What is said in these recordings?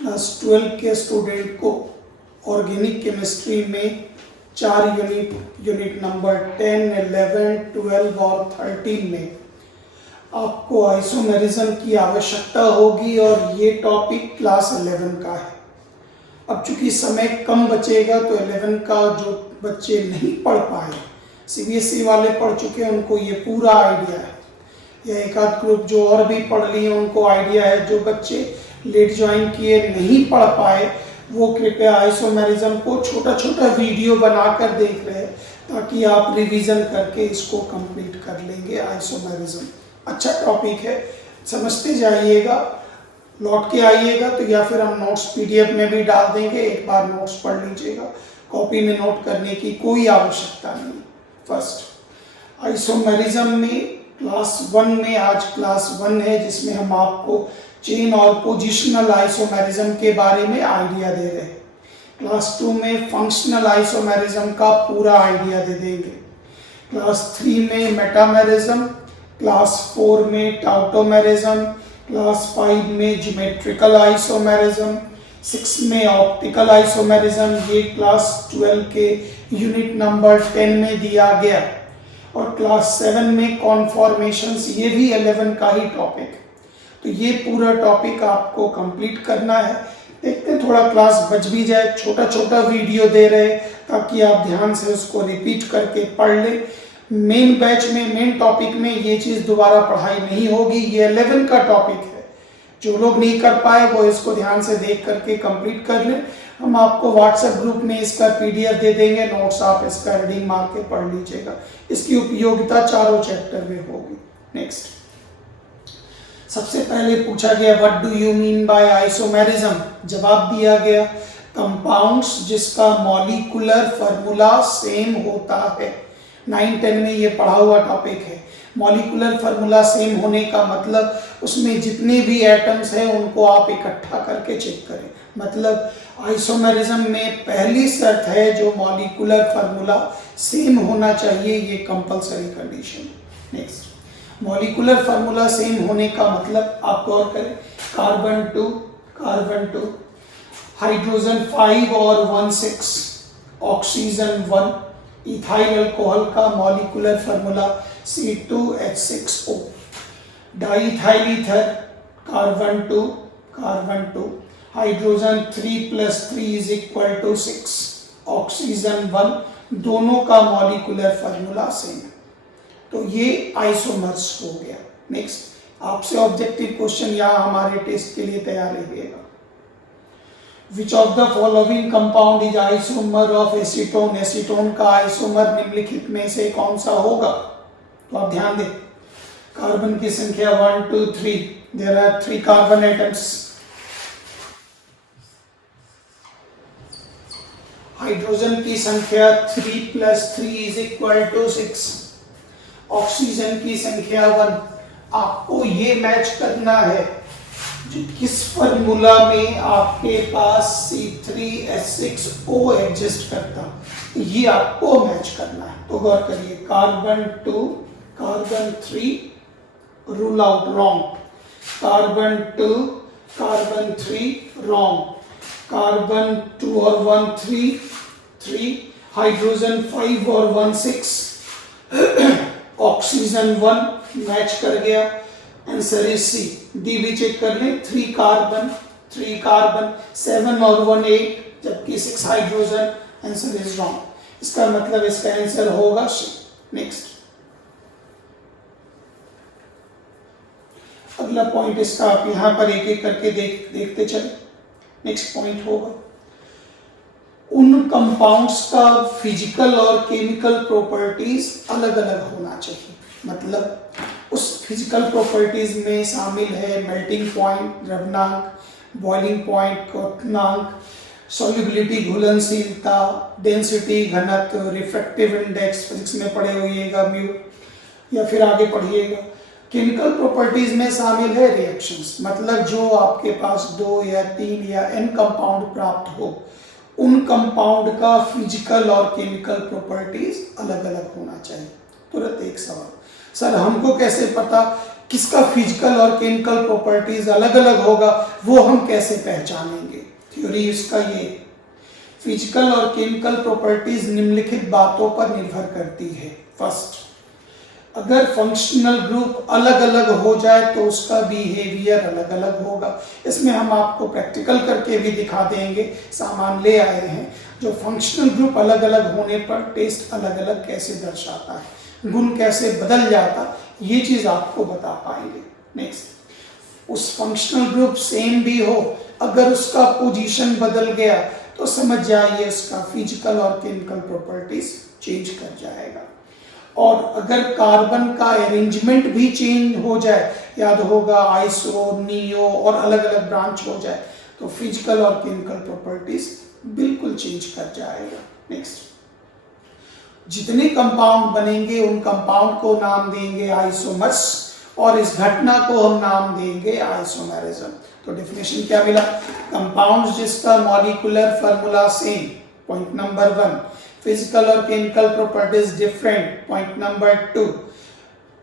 Class 12 के student को organic chemistry में 4 यूनिट नंबर 10, 11, 12 और 13 में आपको आइसोमेरिज्म की आवश्यकता होगी और ये टॉपिक क्लास 11 का है। अब चूंकि समय कम बचेगा तो 11 का जो बच्चे नहीं पढ़ पाए, सीबीएसई वाले पढ़ चुके हैं, उनको ये पूरा आइडिया है, या एक आध ग्रुप जो और भी पढ़ लिए उनको आइडिया है। जो बच्चे लेट ज्वाइन किए नहीं पढ़ पाए वो कृपया आइसोमेरिज्म को छोटा छोटा वीडियो बनाकर देख रहे हैं ताकि आप रिवीजन करके इसको कंप्लीट कर लेंगे। आइसोमेरिज्म अच्छा टॉपिक है, समझते जाइएगा, लौट के आइएगा तो या फिर हम नोट्स पीडीएफ में भी डाल देंगे, एक बार नोट्स पढ़ लीजिएगा, कॉपी में नोट करने की कोई आवश्यकता नहीं। फर्स्ट आइसोमेरिज्म में क्लास 1 में, आज क्लास 1 है जिसमें हम आपको चेन और पोजिशनल आइसोमेरिज्म के बारे में आइडिया दे रहे हैं। क्लास 2 में फंक्शनल आइसोमेरिज्म का पूरा आइडिया दे देंगे। क्लास 3 में मेटामेरिज्म, क्लास 4 में टाउटोमेरिज्म, क्लास 5 में ज्योमेट्रिकल आइसोमेरिज्म, 6 में ऑप्टिकल आइसोमेरिज्म, ये क्लास 12 के यूनिट नंबर 10 में दिया गया। और क्लास 7 में कॉन्फॉर्मेशंस, ये भी 11 का ही टॉपिक। तो ये पूरा टॉपिक आपको कंप्लीट करना है। देखते हैं थोड़ा क्लास बच भी जाए, छोटा छोटा वीडियो दे रहे ताकि आप ध्यान से उसको रिपीट करके पढ़ लें। मेन बैच में, मेन टॉपिक में ये चीज़ दोबारा पढ़ाई नहीं होगी, ये 11 का टॉपिक है। जो लोग नहीं कर पाए वो इसको ध्यान से देख करके कंप्लीट कर लें। हम आपको व्हाट्सएप ग्रुप में इसका पीडीएफ दे देंगे, नोट्स आप इसका रीडिंग मार के पढ़ लीजिएगा। इसकी उपयोगिता चारों चैप्टर में होगी। नेक्स्ट, सबसे पहले पूछा गया what do you mean by isomerism. जवाब दिया गया कंपाउंड्स जिसका मॉलिक्यूलर फॉर्मूला सेम होता है। 9-10 में ये पढ़ा हुआ टॉपिक है। मॉलिक्यूलर फार्मूला सेम होने का मतलब उसमें जितने भी एटम्स हैं उनको आप इकट्ठा करके चेक करें। मतलब आइसोमेरिज्म में पहली शर्त है जो मॉलिक्यूलर फार्मूला सेम होना चाहिए, ये compulsory condition. Next, molecular formula same होने का मतलब आप गौर करें, कार्बन 2, हाइड्रोजन 5 और 1 6, ऑक्सीजन 1, इथाइल अल्कोहल का molecular formula C2H6O, diethyl ether carbon 2, hydrogen 3 + 3 = 6, oxygen 1, दोनों का मॉलिक्यूलर फार्मूला सेम है। तो ये आइसोमर्स हो गया। नेक्स्ट, आपसे ऑब्जेक्टिव क्वेश्चन यहाँ हमारे टेस्ट के लिए तैयार रहिएगा। Which of the following compound is isomer of acetone? Acetone का आइसोमर निम्नलिखित में से कौन सा होगा? तो आप ध्यान दें, कार्बन की संख्या 1 2 3, there are 3 carbon atoms. Hydrogen की संख्या 3 + 3 = 6, ऑक्सीजन की संख्या 1। आपको ये मैच करना है किस फॉर्मूला में आपके पास C3H6O एग्जिस्ट करता, ये आपको मैच करना है। तो गौर करिए, carbon 2, carbon 3, rule out wrong, carbon 2, carbon 3 wrong, carbon 2 और 1 3, हाइड्रोजन 5 और 1 6, ऑक्सीजन 1 मैच कर गया। Answer is C. डी भी चेक कर लें, 3 कार्बन 7 और 1 8, जबकि 6 हाइड्रोजन। Answer is wrong. इसका मतलब इसका आंसर होगा सी। नेक्स्ट, अगला पॉइंट इसका आप यहां पर एक एक करके देखते चले। नेक्स्ट पॉइंट होगा उन कंपाउंड्स का फिजिकल और केमिकल प्रॉपर्टीज अलग अलग होना चाहिए। मतलब उस फिजिकल प्रॉपर्टीज में शामिल है मेल्टिंग पॉइंट, द्रवनांक, बॉइलिंग पॉइंट, क्वथनांक, सॉल्युबिलिटी घुलनशीलता, डेंसिटी घनत्व, रिफ्रैक्टिव इंडेक्स, फिजिक्स में पढ़े होइएगा म्यू, या फिर आगे पढ़िएगा। केमिकल प्रॉपर्टीज में शामिल है रिएक्शंस, मतलब जो आपके पास 2 या 3 या n कंपाउंड प्राप्त हो, उन कंपाउंड का फिजिकल और केमिकल प्रॉपर्टीज अलग अलग होना चाहिए। तुरंत एक सवाल, सर हमको कैसे पता किसका फिजिकल और केमिकल प्रॉपर्टीज अलग अलग होगा वो हम कैसे पहचानेंगे। थ्योरी इसका ये, फिजिकल और केमिकल प्रॉपर्टीज निम्नलिखित बातों पर निर्भर करती है। फर्स्ट, अगर फंक्शनल ग्रुप अलग अलग हो जाए तो उसका बिहेवियर अलग अलग होगा। इसमें हम आपको प्रैक्टिकल करके भी दिखा देंगे, सामान ले आए हैं जो फंक्शनल ग्रुप अलग अलग होने पर टेस्ट अलग अलग कैसे दर्शाता है, गुण कैसे बदल जाता, ये चीज आपको बता पाएंगे। नेक्स्ट, उस फंक्शनल ग्रुप सेम भी हो, अगर उसका पोजीशन बदल गया तो समझ जाइए उसका फिजिकल और केमिकल प्रॉपर्टीज चेंज कर जाएगा। और अगर कार्बन का अरेंजमेंट भी चेंज हो जाए, याद होगा आइसो, नियो और अलग अलग ब्रांच हो जाए, तो फिजिकल और केमिकल प्रॉपर्टीज बिल्कुल चेंज कर जाएगा। नेक्स्ट, जितने कंपाउंड बनेंगे उन कंपाउंड को नाम देंगे आइसोमर्स और इस घटना को हम नाम देंगे आइसोमेरिज्म। तो डेफिनेशन क्या मिला, कंपाउंड्स जिसका molecular formula same, point number 1, physical और chemical properties different, point number 2,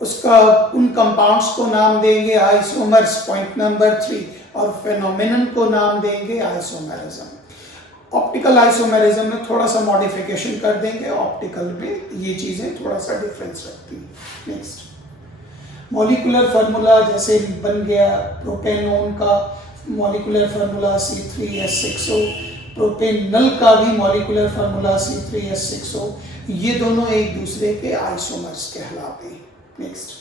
उसका उन कंपाउंड्स को नाम देंगे आइसोमर्स, पॉइंट नंबर 3, और फेनोमेनन को नाम देंगे आइसोमेरिज्म। ऑप्टिकल आइसोमेरिज्म में थोड़ा सा मॉडिफिकेशन कर देंगे, ऑप्टिकल में ये चीजें थोड़ा सा डिफरेंस रखती हैं। नेक्स्ट, मॉलिक्यूलर फार्मूला जैसे बन गया प्रोपेनोन का मॉलिक्यूलर फार्मूला C3H6O, प्रोपेनल का भी मॉलिक्यूलर फार्मूला C3H6O, ये दोनों एक दूसरे के आइसोमर्स कहलाते हैं। नेक्स्ट,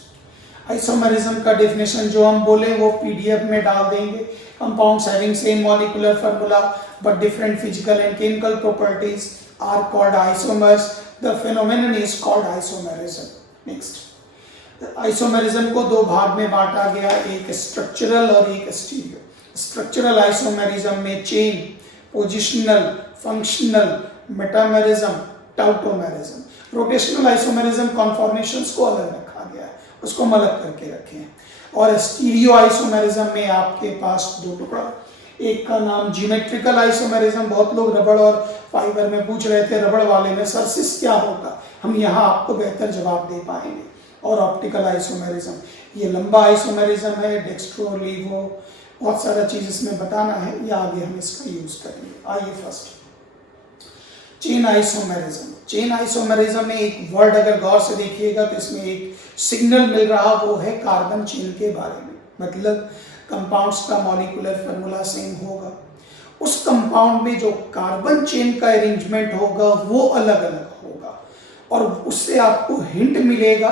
आइसोमेरिज्म का डेफिनेशन जो हम बोले वो पीडीएफ में डाल देंगे। Compounds having same molecular formula but different physical and chemical properties are called isomers, the phenomenon is called isomerism. Next, isomerism को दो भाग में बांटा गया, एक स्ट्रक्चरल और एक स्टीरियो। स्ट्रक्चरल आइसोमेरिज्म में chain, positional, functional, metamerism, tautomerism. Rotational isomerism conformations को अलग रखा गया है, उसको हम अलग करके रखे हैं। और स्टीरियो आइसोमेरिज्म में आपके पास दो टुकड़ा, एक का नाम ज्योमेट्रिकल आइसोमेरिज्म, बहुत लोग रबड़ और फाइबर में पूछ रहे थे रबड़ वाले में सरसिस क्या होगा, हम यहाँ आपको बेहतर जवाब दे पाएंगे। और ऑप्टिकल आइसोमेरिज्म, ये लंबा आइसोमेरिज्म है, डेक्स्ट्रो, लीवो, बहुत सारा चीज इसमें बताना है, या आगे हम इसका यूज करेंगे। आइए first, chain isomerism. Chain isomerism में एक वर्ड अगर गौर से देखिएगा तो इसमें एक सिग्नल मिल रहा, वो है कार्बन चेन के बारे में। मतलब कंपाउंड्स का मॉलिक्यूलर फार्मूला सेम होगा, उस कंपाउंड में जो कार्बन चेन का अरेंजमेंट होगा वो अलग अलग होगा, और उससे आपको हिंट मिलेगा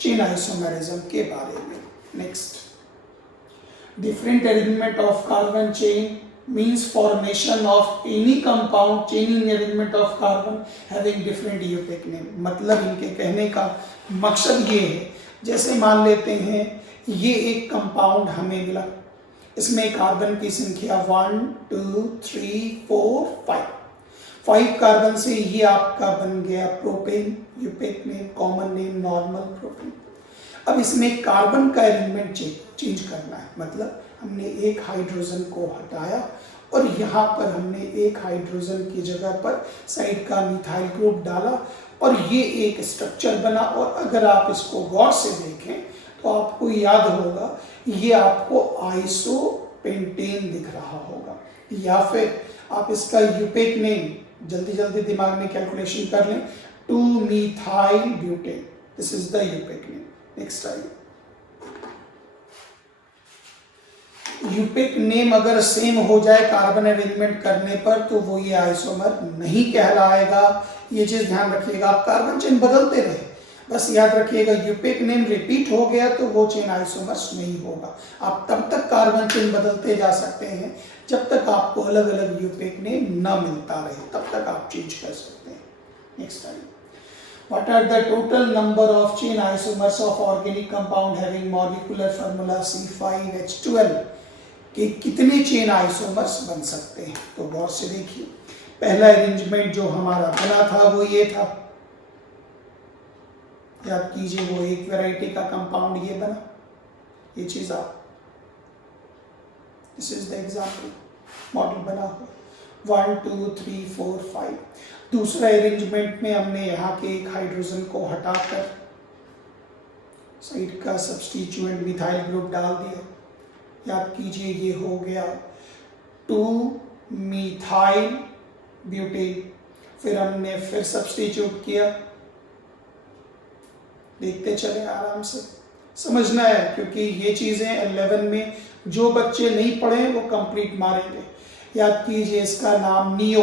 चेन आइसोमेरिज्म के बारे में। Next, different arrangement of carbon chain means formation of any compound chaining arrangement of carbon having different UPAC name। मतलब इनके कहने का मकसद ये है, जैसे मान लेते हैं ये एक कंपाउंड हमें मिला, इसमें कार्बन की संख्या 1 2 3 4 5 कार्बन से ये आपका बन गया propane, IUPAC name, common name, normal propane. अब इसमें कार्बन का एलिमेंट चेंज करना है, मतलब हमने एक हाइड्रोजन को हटाया और यहाँ पर हमने एक हाइड्रोजन की जगह पर साइड का मिथाइल ग्रुप डाला और ये एक स्ट्रक्चर बना। और अगर आप इसको गौर से देखें तो आपको याद होगा ये आपको आइसोपेंटेन दिख रहा होगा, या फिर आप इसका यूपेक नेम जल्दी जल्दी दिमाग में कैलकुलेशन कर लें, 2 methyl butane, this is the IUPAC name. Next आइए, यूपेक नेम अगर सेम हो जाए कार्बन अरेंजमेंट करने पर तो वो ये आइसोमर नहीं कहलाएगा। ये चीज ध्यान रखिएगा, आप कार्बन चेन बदलते रहे, बस याद रखिएगा यूपेक नेम रिपीट हो गया तो वो चेन आइसोमर्स नहीं होगा। आप तब तक कार्बन चेन बदलते जा सकते हैं जब तक आपको अलग अलग यूपेक नेम न मिलता रहे, तब तक आप चेंज कर सकते हैं। Next time, what are the total number of chain isomers of organic compound having molecular formula C5H12 कि कितने चेन आइसोमर्स बन सकते हैं। तो गौर से देखिए, पहला अरेंजमेंट जो हमारा बना था वो ये था, याद कीजिए, वो एक वैरायटी का कंपाउंड ये बना, ये चीज आप, this is the example, model बना हुआ 1 2 3 4 5। दूसरा अरेंजमेंट में हमने यहाँ के एक हाइड्रोजन को हटाकर साइड का सब्स्टिट्यूएंट मिथाइल ग्रुप डाल दिया, याद कीजिए ये हो गया 2 मिथाइल ब्यूटेन। फिर हमने फिर सब्स्टिट्यूट किया, देखते चले आराम से, समझना है क्योंकि ये चीज़ें 11 में जो बच्चे नहीं पढ़े वो कंप्लीट मारेंगे। याद कीजिए इसका नाम नियो,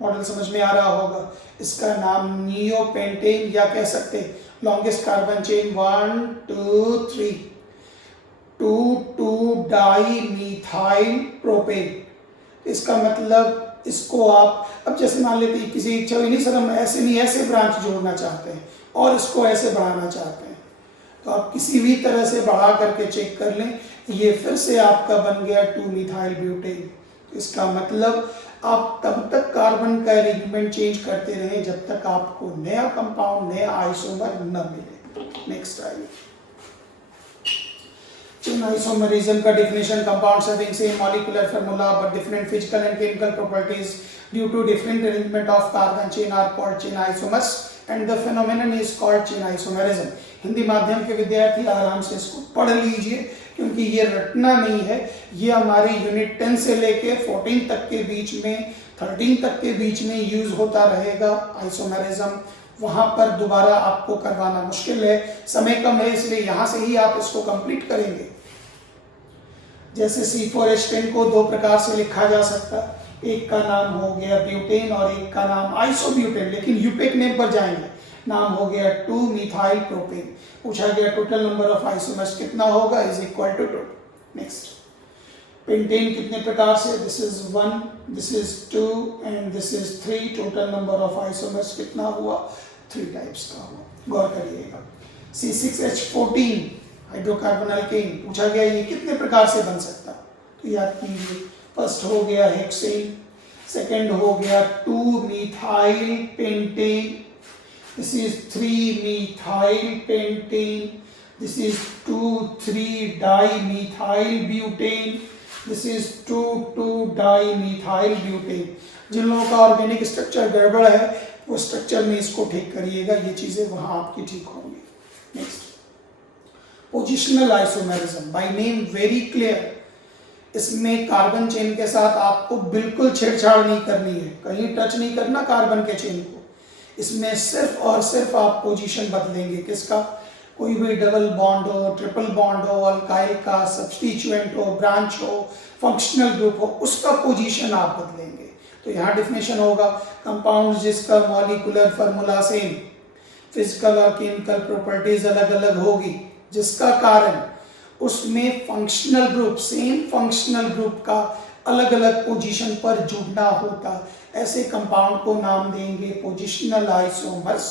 मॉडल समझ में आ रहा होगा, इसका नाम नियो पेंटेन या कह सकते longest carbon chain 1 2 3 2 di methyl propane. इसका मतलब इसको आप अब जैसे मान लेते हैं किसी इच्छा हुई नहीं सर हम ऐसे नहीं ऐसे ब्रांच जोड़ना चाहते हैं और इसको ऐसे बढ़ाना चाहते हैं, तो आप किसी भी तरह से बढ़ा करके चेक कर लें, ये फिर से आपका बन गया 2 मिथाइल ब्यूटेन। इसका मतलब आप तब तक कार्बन का अरेंजमेंट चेंज करते रहें जब तक आपको नया कंपाउंड नया आइसोमर न मिले। नेक्स्ट आइए, चेन आइसोमरिज्म का definition, compounds having same molecular formula but different physical and chemical properties due to different arrangement of carbon chain are called chain isomers and the phenomenon is called chain isomerism. Hindi माध्यम के विद्यार्थी आराम से इसको पढ़ लीजिए क्योंकि ये रटना नहीं है, ये हमारी यूनिट 10 से लेके 14 तक के बीच में 13 तक के बीच में यूज होता रहेगा आइसोमरिज्म। वहां पर दोबारा आपको करवाना मुश्किल है, समय कम है, इसलिए यहां से ही आप इसको कंप्लीट करेंगे। जैसे C4H10 को दो प्रकार से लिखा जा सकता है, एक का नाम हो गया ब्यूटेन और एक का नाम आइसोब्यूटेन, लेकिन यूपेक नेम पर जाएंगे, नाम हो गया 2 मिथाइल प्रोपेन। पूछा गया टोटल नंबर ऑफ आइसोमर्स कितना होगा, is equal to 2। Next, pentane कितने प्रकार से, this is 1, this is 2 and this is 3, total number of isomers कितना हुआ, 3 टाइप्स का हुआ। गौर करिएगा। C6H14 हाइड्रोकार्बन अल्केन, पूछा गया ये कितने प्रकार से बन सकता, तो याद कीजिए, फर्स्ट हो गया हेक्सेन, सेकंड हो गया 2 methyl pentane, this is 3 methyl pentane, this is 2,3 dimethyl butane, this is 2,2 dimethyl butane। जिन लोगों का ऑर्गेनिक स्ट्रक्चर गड़बड़ है वो स्ट्रक्चर में इसको ठीक करिएगा, ये चीजें वहां आपकी ठीक होंगी। Next, positional isomerism by name very clear. इसमें कार्बन चेन के साथ आपको बिल्कुल छेड़छाड़ नहीं करनी है, कहीं टच नहीं करना कार्बन के चेन को। इसमें सिर्फ और सिर्फ आप पोजीशन बदलेंगे, किसका, कोई भी डबल बॉन्ड हो, ट्रिपल बॉन्ड हो, अल्काइल का सब्स्टिट्यूएंट हो, ब्रांच हो, फंक्शनल ग्रुप हो, उसका पोजीशन आप बदलेंगे। तो यहाँ डेफिनेशन होगा, कंपाउंड जिसका मॉलिक्यूलर फार्मूला सेम, फिजिकल और केमिकल प्रॉपर्टीज अलग अलग होगी, जिसका कारण उसमें functional group same functional group का अलग अलग पोजीशन पर जुड़ना होता, ऐसे कंपाउंड को नाम देंगे पोजिशनल आइसोमर्स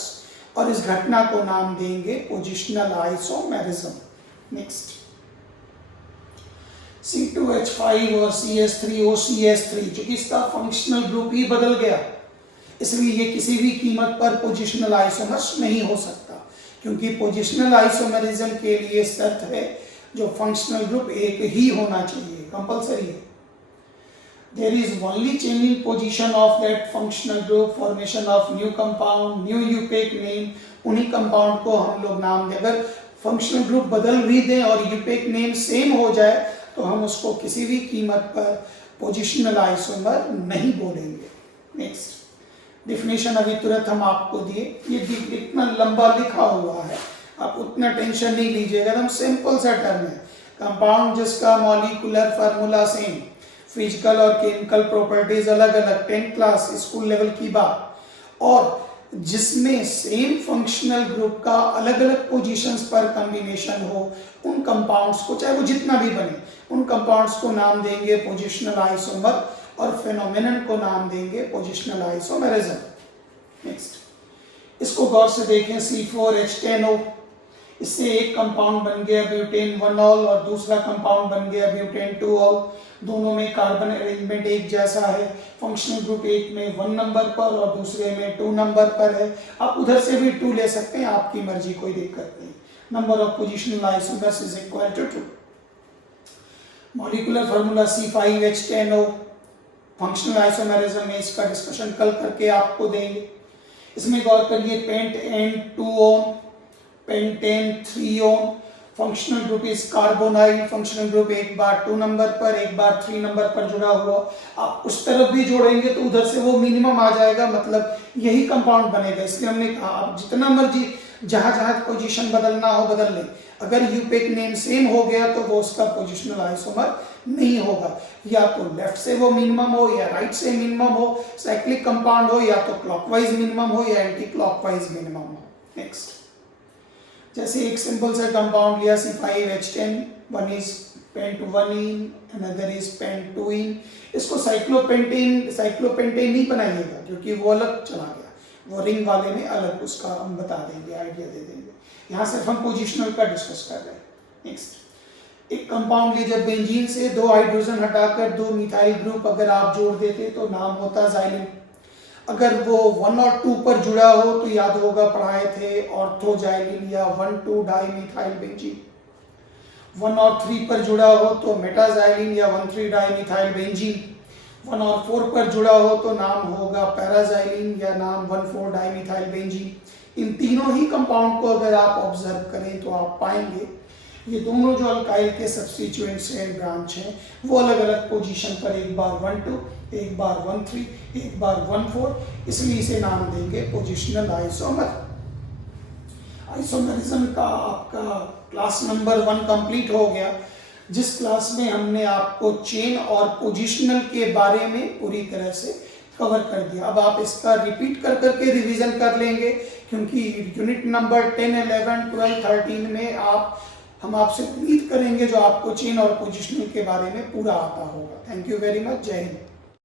और इस घटना को नाम देंगे पोजिशनल आइसोमेरिज्म। नेक्स्ट, C2H5 और CS3OCS3, क्योंकि इसका फंक्शनल ग्रुप ही बदल गया, इसलिए ये किसी भी कीमत पर पोजिशनल आइसोमर्स नहीं हो सकता, क्योंकि पोजिशनल आइसोमेरिज्म के लिए शर्त है जो फंक्शनल ग्रुप एक ही होना चाहिए, कंपल्सरी है। There is only change in position of that functional group, formation of new compound, new UPAC name, उन्हीं कंपाउंड को हम लोग नाम दें। अगर फंक्शनल ग्रुप बदल भी दें और यूपेक नेम सेम हो जाए तो हम उसको किसी भी कीमत पर पोजिशनल आइसोमर नहीं बोलेंगे। नेक्स्ट, डेफिनेशन अभी तुरंत हम आपको दिए, ये इतना लंबा लिखा हुआ है, आप उतना टेंशन नहीं लीजिएगा, एकदम सिंपल सा टर्म है। कंपाउंड जिसका मॉलिक्यूलर फार्मूला सेम, फिजिकल और केमिकल प्रॉपर्टीज अलग अलग, 10th क्लास स्कूल लेवल की बात, और जिसमें सेम फंक्शनल ग्रुप का अलग अलग पोजीशंस पर कॉम्बिनेशन हो, उन कंपाउंड्स को चाहे वो जितना भी बने, उन कंपाउंड्स को नाम देंगे पोजिशनल आइसोमर और फेनोमेनन को नाम देंगे पोजिशनल आइसोमेरिज्म। नेक्स्ट, इसको गौर से देखें, C4H10O, इससे एक कंपाउंड बन गया ब्यूटेन 1ऑल और दूसरा कंपाउंड बन गया ब्यूटेन 2ऑल। दोनों में कार्बन अरेंजमेंट एक जैसा है, फंक्शनल ग्रुप एक में 1 नंबर पर और दूसरे में 2 नंबर पर है। आप उधर से भी 2 ले सकते हैं, आपकी मर्जी, कोई दिक्कत नहीं। Number of positional isomers is equal to 2। Molecular formula C5H10O, functional isomerism में इसका डिस्कशन कल करके आपको देंगे। इसमें गौर करिए, pentan 2 one pentan 3 one. Functional group is carbonyl. Functional group एक बार 2 नंबर पर, एक बार 3 नंबर पर जुड़ा हुआ। आप उस तरफ भी जोड़ेंगे तो उधर से वो मिनिमम आ जाएगा, मतलब यही कंपाउंड बनेगा। इसलिए हमने कहा आप जितना मर्जी जहां जहां पोजीशन बदलना हो बदल लें। अगर यूपेक नेम सेम हो गया तो वो उसका पोजिशनल आइसोमर नहीं होगा। या तो लेफ्ट से वो मिनिमम हो या राइट से मिनिमम हो, साइक्लिक कंपाउंड हो या तो क्लॉकवाइज मिनिमम हो या एंटी क्लॉकवाइज मिनिमम हो। नेक्स्ट, जैसे एक सिंपल सा कंपाउंड लिया C5H10, वन इज पेंट-1-इन, अनदर इज पेंट-2-इन। इसको साइक्लोपेंटेन नहीं बनाइएगा क्योंकि वो अलग चला गया, वो रिंग वाले में अलग उसका हम बता देंगे, आइडिया दे देंगे। यहाँ सिर्फ हम पोजिशनल का डिस्कस कर रहे हैं। नेक्स्ट, एक कंपाउंड लीजिए बेंजीन से 2 हाइड्रोजन हटाकर 2 मिथाइल ग्रुप अगर आप जोड़ देते तो नाम होता जाइलिन। अगर वो 1 और 2 पर जुड़ा हो तो याद होगा पढ़ाए थे ऑर्थोजाइलिन या 1,2 डाइमिथाइल बेंजीन। 1 और 3 पर जुड़ा हो तो मेटाजाइलिन या 1,3 डाइमिथाइल बेंजीन। 1 और 4 पर जुड़ा हो तो नाम होगा पैराजाइलिन या नाम 1,4 डाइमिथाइल बेंजीन। इन तीनों ही कंपाउंड को अगर आप ऑब्जर्व करें तो आप पाएंगे ये दोनों जो अल्काइल के सब्स्टिट्यूएंट्स हैं, ब्रांच हैं, वो अलग अलग पोजीशन पर, एक बार 1,2, एक बार 1,3, एक बार 1,4, इसलिए इसे नाम देंगे पोजिशनल आइसोमर। आइसोमरिज्म का आपका क्लास नंबर 1 कंप्लीट हो गया, जिस क्लास में हमने आपको चेन और पोजिशनल के बारे में पूरी तरह से कवर कर दिया। अब आप इसका रिपीट कर करके रिवीजन कर लेंगे क्योंकि यूनिट नंबर 10, 11, 12, 13 में हम आपसे उम्मीद करेंगे जो आपको चेन और पोजिशनल के बारे में पूरा आता होगा। Thank you very much. जय हिंद।